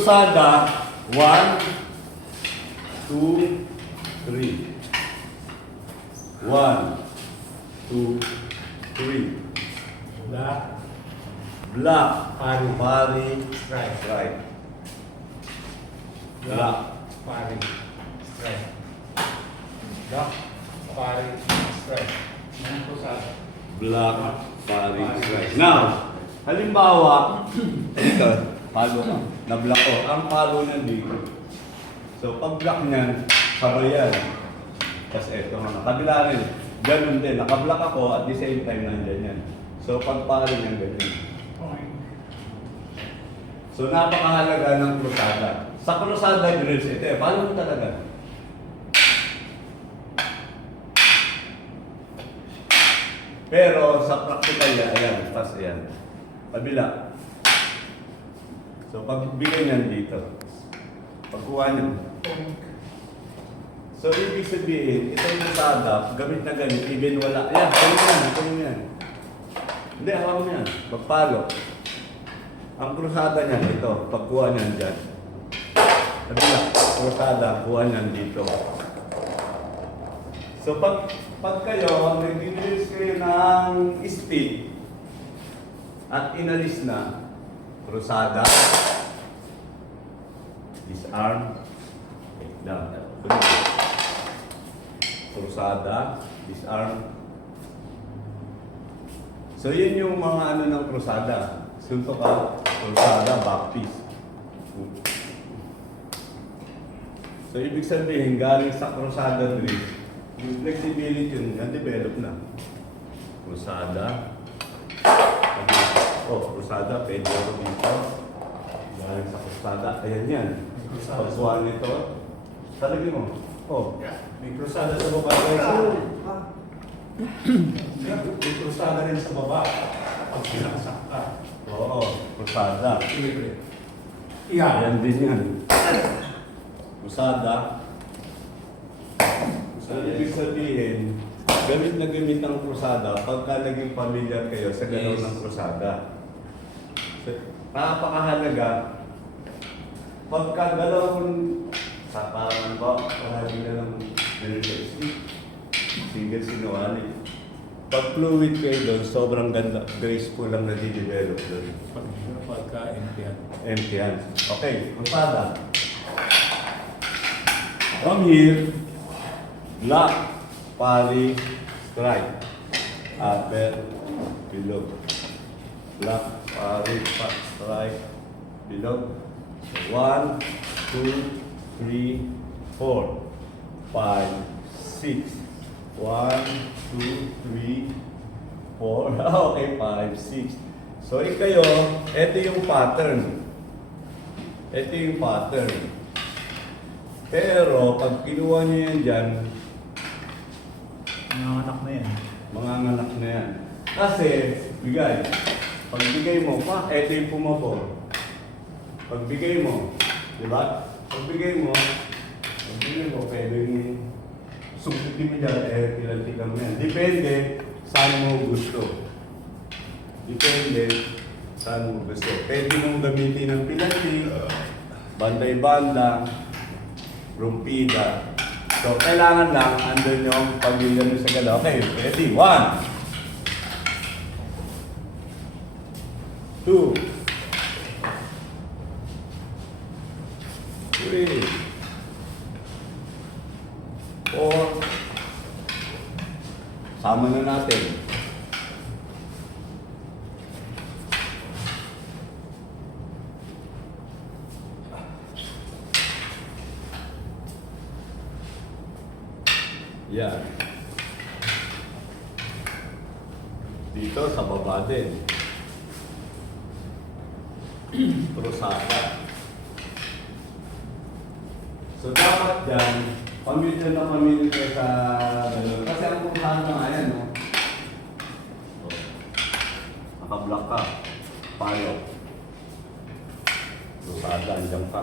krusada, 1, 2, 3. 1, 2, 3. Black, Black, pari, pari, strike. strike. Black, pari, strike. Black, pari, strike. Yan po sa Black, pari, strike. Now, halimbawa, ito, palo na. Na-block ko. Ang palo nandito. So, pag block niyan, sabay yan. Tapos ito, nakabila rin. Ganun din. Nakablock ako at the same time nandyan yan. So, pag palo niyan, ganyan. So, napakahalaga ng krusada. Sa krusada drills, ito paano mo talaga? Pero sa practical yan, ayan, tas ayan. Kabila. So, pagbigay niyan dito. Pagkuha niyo. So, ibig sabihin, itong krusada, gamit na gamit, even wala. Ayan, ito yan. Hindi, hawa mo yan. Pagpalo. Ang krusada niyan, ito. Pagkuha niyan dyan. Kabila, krusada, kuha niyan dito. So, pag kayo, nag-release kayo ng speed at inalis na, krusada, disarm, take down. Krusada, disarm. So, yun yung mga ano ng krusada. Suntok ka, krusada, back piece. So, ibig sabihin, galing sa krusada drill, yung flexibility yun, na-develop na. Krusada. Oh, krusada, pwede ako dito. Galing sa krusada, ayan yan. Pagkuhan nito, talagin mo. Oh. may krusada sa baba. May krusada rin sa baba. Pag pinaksak ka. Oo, krusada. Iyan. Ayan din yan. Krusada. So, ibig sabihin, gamit na gamit ang krusada pagka naging familiar kayo sa galaw ng krusada. So, napakahalaga, pagka galaw sa parang ba, palagi na lang single sinawali. Pag fluid kayo doon, sobrang ganda, graceful lang nadidevelop doon. Pagka empty. Empty hands. Okay, krusada. From here, block, pari, strike. Upper, below. Block, pari, strike, below. 1, 2, 3, 4, 5, 6. 1, 2, 3, 4. Okay, 5, 6. So, kayo, ito yung pattern. Ito yung pattern. Pero, pag kinuha niyo yan dyan, Mga anak na yan. mga anak na yan. Kasi, bigay. Pag bigay mo, ito yung pumapor. Pag bigay mo, di ba? Pag bigay mo, pwedeng sumputin mo dyan, tilang-tilang mo yan. Depende saan mo gusto. Depende saan mo gusto. Pwede mong gamitin ng pilanti, banday-banda, rumpida. So, kailangan lang andun yung pamilya nyo sa galaw. Okay, ready? 1, 2, 3, 4. Sama na natin. Yan. Dito sa baba din. Krusada. So dapat dyan, pamilya na pamilya kayo sa dalawa. Kasi ang krusada nga yan, no? So, nakablock ka. Payo. Krusada, andyan ka.